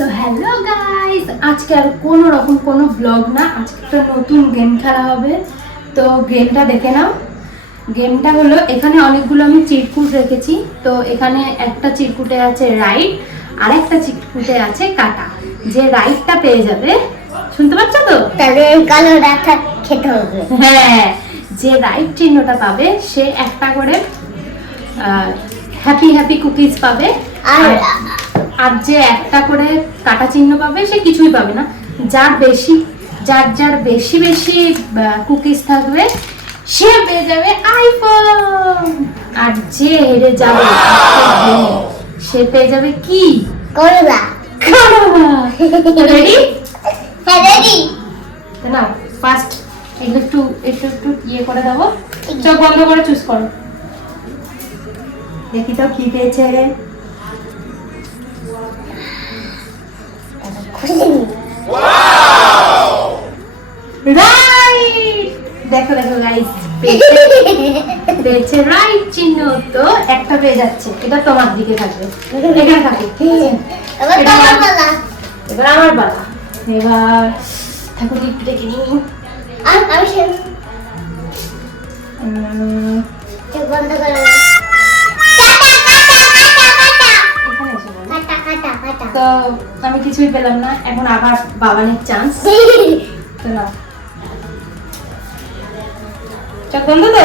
তো hello guys, আজকে আর কোনো রকম কোনো ব্লগ না, আজকে একটা নতুন গেম খেলা হবে। তো গেমটা দেখে নাও। গেমটা হলো, এখানে অনেকগুলো আমি চিরকুট রেখেছি। তো এখানে একটা চিরকুটে আছে রাইট, আর একটা চিরকুটে আছে কাটা। যে রাইটটা পেয়ে যাবে, শুনতে পাচ্ছ তো? তাহলে কালো রাখা খেতে হবে। হ্যাঁ, যে রাইট চিহ্নটা পাবে সে একটা করে হ্যাপি হ্যাপি কুকিজ পাবে, আর যে একটা করে কাটা চিহ্ন পাবে সে কিছুই পাবে না। যার বেশি বেশি কুকিজ থাকবে সে পেয়ে যাবে আইফোন। আর যে হেরে যাবে সে পেয়ে যাবে কি? করলা। রেডি? হ্যাঁ রেডি। না, ফার্স্ট একটু ইয়ে করে দেবো। চোখ বন্ধ করে চুজ করো, দেখি তো কি পেয়েছে। রাইট, দেখো দেখো গাইস, পেয়েছে রাইট চিহ্ন। তো একটা পেয়ে যাচ্ছে, এটা তোমার দিকে থাকবে, এখানে থাকে। এবার তোমার পালা। এবার আমার পালা। এবার ঠাকুর একটু দেখে নিই। আর আমি চোখ বন্ধ করো। তো আমি কিছুই পেলাম না, এখন আবার বাবানের চান্স। তো নাও, চোখ বন্ধ তো?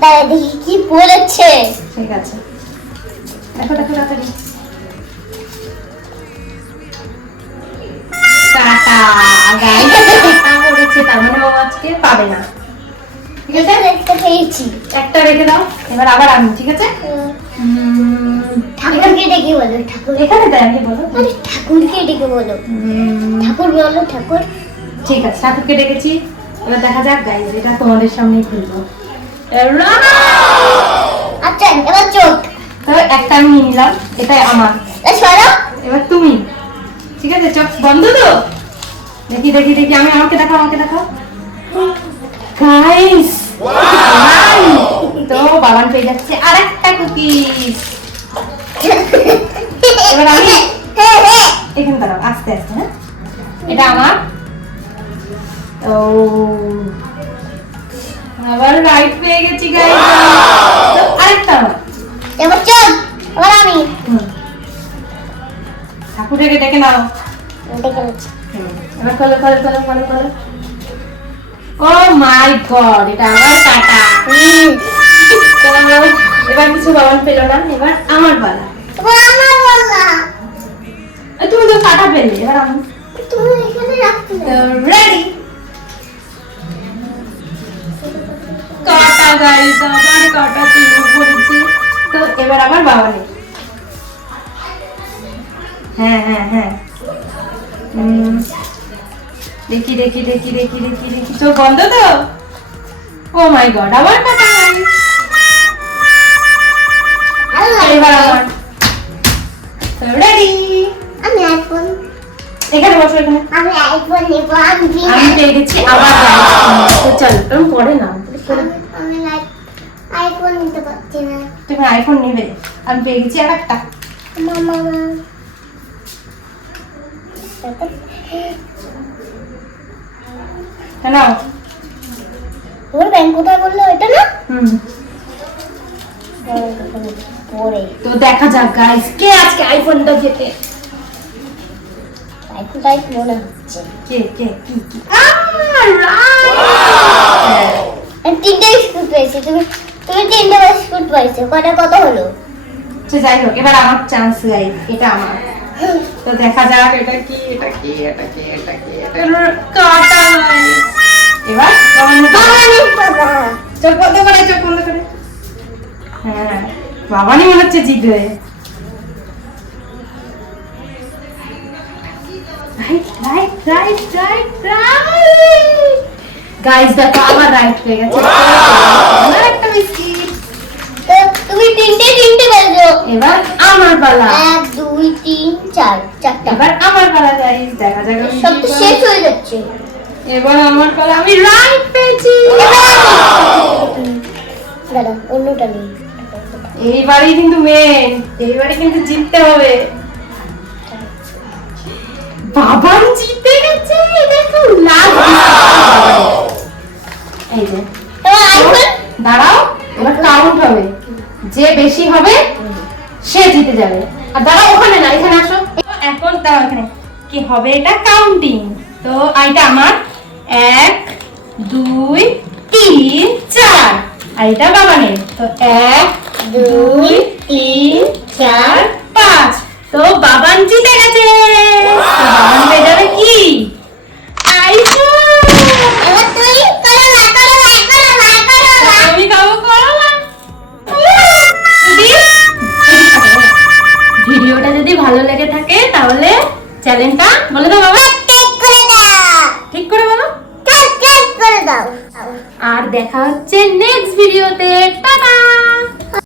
দাদা দেখি কি বলেছে। ঠিক আছে, দেখো দেখো তাড়াতাড়ি। কাটা, গাইস কাটা পড়েছে, তার মানে ও আজকে পাবে না। ঠিক আছে, একটা পেয়েছি। একটা রেখে দাও। এবার আবার আমি, ঠিক আছে? ঠাকুরকে ডেকে বলো। ঠাকুর এখানে দেয়, আমি বলো। আরে ঠাকুরকে ডেকে বলো। ঠাকুর বলো ঠাকুর। ঠিক আছে, ঠাকুরকে ডেকেছি। এবার দেখা যাক গাইস, এটা তোমাদের সামনেই খুলবো। আচ্ছা এবার চোখ। তো একটা আমি নিয়ে নিলাম, এটাই আমার। সরো। এবার তুমি, ঠিক আছে? চোখ বন্ধ তো? দেখি দেখি দেখি, আমাকে দেখাও, আমাকে দেখাও গাইস। তো বাবান পেয়ে যাচ্ছে আরেকটা কুকিজ। এবার আমি এখানে দাঁড়াও, আস্তে আস্তে। হ্যাঁ, এটা আমার। ও আবার রাইট পেয়ে গেছি গাইস। তো আরেকটা আমার। এবার চোখ। এবার আমি ঠাকুরকে ডেকে নাও। ডেকে নিচ্ছি। এবার খোলো খোলো খোলো খোলো খোলো। ও মাই গড, এটা আমার কাটা। তো এবার কিছু বাবান পেলো না, এবার আমার পালা। এবার আমার বললা। তুমি তো কাটা পেলে, এবার আমি। তুমি এখানে রাখতে তো রেডি। কাটা গাইস, আমার কাটা চিহ্ন পড়েছে। তো এবার আমার বাবানের। হ্যাঁ হ্যাঁ হ্যাঁ, দেখি দেখি দেখি দেখি দেখি দেখি, চোখ বন্ধ তো? ও মাই গড, আবার কাটা গাইস। এবার আমার। তো রেডি। আমি আইফোন। এখানে বসো, এখানে। আমি আইফোন নেব। আমি পেয়ে গেছি আবার গাইস। তো চলো, তুমি পরে নাও। আমি আইফোন নিতে পারছি না। তুমি আইফোন নেবে, আমি পেয়ে গেছি আরেকটা। মামা নাও। ওর ব্যাংক কোথায় বললো? এটা না? পরে তো দেখা যাক গাইস, কে আজকে আইফোনটা জেতে। আইফোনটাই মনে হচ্ছে। কে কে কি কি? আমি তিনটে বিস্কুট পেয়েছি। তুমি তিনটে বিস্কুট পাইছো। কটা কত হলো? আচ্ছা যাই হোক, এবার আমার চান্স গাইস, এটা আমার। তো দেখা যাক এটা কি, এটা কি, এটা কি, এটা কি, এটা কাটা গাইস। এবার চোখ বন্ধ করে, চোখ বন্ধ করে। হ্যাঁ, বাবানি মনে হচ্ছে জিতবে। Right right right right right guys, দেখো আবার রাইট পেয়ে গেছে। আমার একটা বিস্কিট। তো তুমি তিনটে পেয়েছো। এবার আমার পালা। 1 2 3 4 চারটা। এবার আমার পালা গাইস, দেখা যাক আমি সব কি তো পাই। শেষ হয়ে যাচ্ছে। এবার আমার পালা, আমি রাইট পেয়েছি। দাদা অন্যটা নেই। এইবারই কিন্তু মেন, এইবারই কিন্তু জিততে হবে। বাবান জিতে গেছে, দেখো লাভ। এই যে তোমার আইফোন দাঁড়াও, এবার কাউন্ট হবে, যে বেশি হবে সে জিতে যাবে। আর দাঁড়াও, ওখানে না, এখানে আসো। এখন দাঁড়াও, এখানে কি হবে, এটা কাউন্টিং। তো এটা আমার 1 2 3 4, আর এটা বাবানের। তো 1 2 3 4 5। তো বাবান জিতে গেছে। তো বাবান পেয়ে যাবে কি, আইফোন। এবার তুই করো না করো না করো না করো না আমি খাবো করলা। ভিডিওটা যদি ভালো লেগে থাকে তাহলে চ্যানেলটা বলে দাও বাবা, সাবস্ক্রাইব করে দাও ঠিক করে বলো। সাবস্ক্রাইব করে দাও আর দেখা হচ্ছে নেক্সট ভিডিওতে।